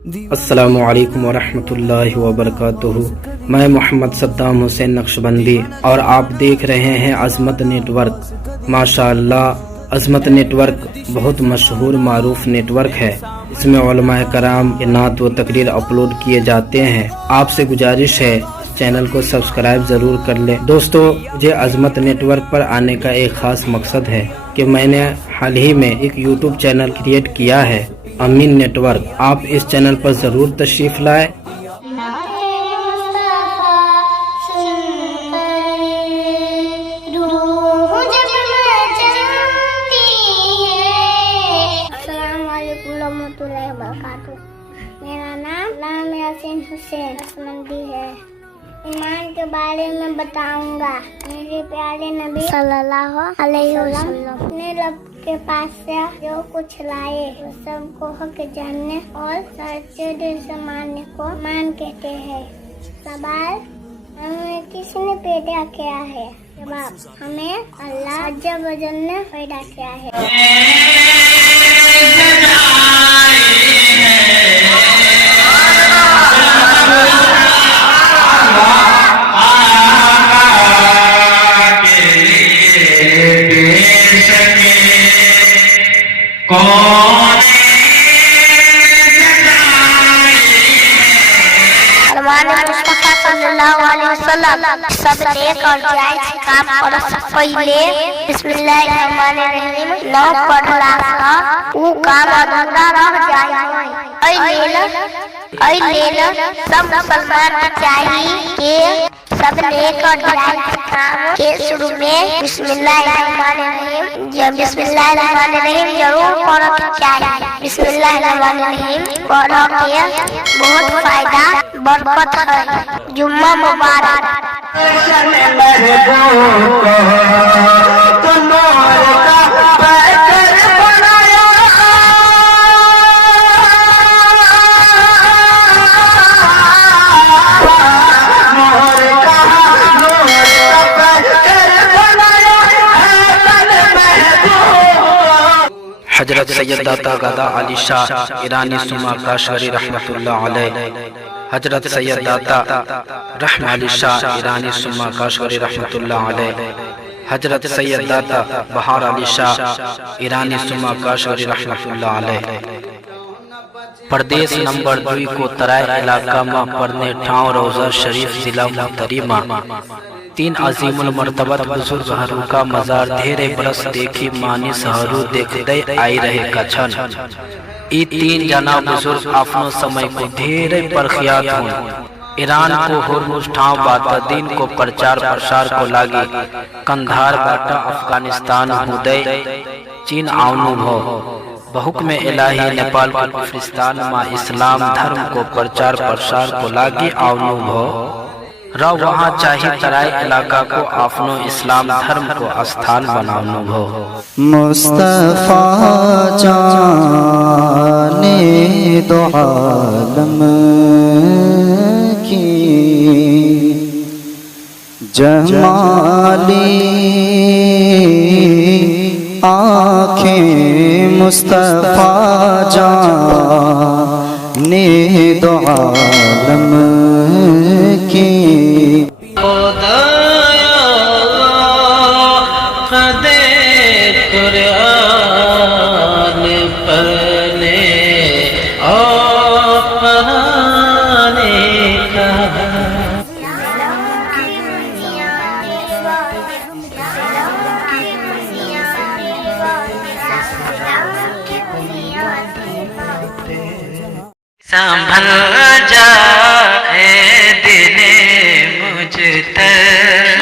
अस्सलामु अलैकुम वरहमतुल्लाहि वबरकातुहू। मैं मोहम्मद सद्दाम हुसैन नक्शबंदी और आप देख रहे हैं अज़मत नेटवर्क। माशाअल्लाह अज़मत नेटवर्क बहुत मशहूर मारूफ नेटवर्क है। इसमें उलमाए कराम के नात व तकरीर अपलोड किए जाते हैं। आपसे गुजारिश है चैनल को सब्सक्राइब जरूर कर लें। दोस्तों, मुझे अज़मत नेटवर्क पर आने का एक खास मकसद है कि मैंने हाल ही में एक यूट्यूब चैनल क्रिएट किया है, अमीन नेटवर्क। आप इस चैनल पर जरूर तशरीफ लाए। मेरा नाम हुसैन है। ईमान के बारे में बताऊंगा। मेरे प्यारे नबी सल्लल्लाहु अलैहि वसल्लम अपने रब के पास से जो कुछ लाए वो सबको हक जानने और सच्चे दिल से मानने को ईमान कहते हैं। सवाल, हमें किसने पैदा किया है? जवाब, हमें अल्लाह अज़्ज़ा वजल ने पैदा किया है। सब नेक और जायज काम और पहले बिस्मिल्लाहिर्रहमानिर्रहीम नौ पढ़ला वो काम अधूरा रह जाए। ऐ लेला सब मुसलमान चाहिए कि सब नेक और जायज काम के शुरू में बिस्मिल्लाहिर्रहमानिर्रहीम जरूर पढ़ना चाहिए। बिस्मिल्लाहिर्रहमानिर्रहीम पढ़ के बहुत फायदा बरकत है। जुम्मा मुबारक। हजरत सैयद दाता गदा अली शाह ईरानी सुमा काशगरी रहमतुल्लाह अलैह। हजरत सैयद दाता रहमा अली शाह ईरानी सुमा काशगरी रहमतुल्लाह अलैह। हजरत सैयद दाता बहार अली शाह ईरानी सुमा काशगरी रहमतुल्लाह अलैह। प्रदेश नंबर 2 को तराई इलाका में पड़ने ठाव रोजा शरीफ जिला मुहतरिमा 3 अजीमुल मर्तबत बुजुर्ग हरू का मजार ढेरे बरस देखी मानी सहरू देखते आई रहे कछन। ई 3 जना बुजुर्ग अपनो समय को ढेरे परखियात हुए। ईरान को हुरमुज ठाव बाता दिन को प्रचार प्रसार को लागी। कंधार बाटा अफगानिस्तान हुदय चीन आउनु भो बहुक्म इलाही नेपाल को कुफरिस्तान में इस्लाम धर्म को प्रचार प्रसार को लागी आउनु भो र वहाँ चाहिए तराई इलाका को अपनो इस्लाम धर्म को स्थान बनाउनु भो। मुस्तफा जाने दो आलम की जमाली आँखें मुस्तफा जाने दो आलम की। संभल जाए दिले मुझ तक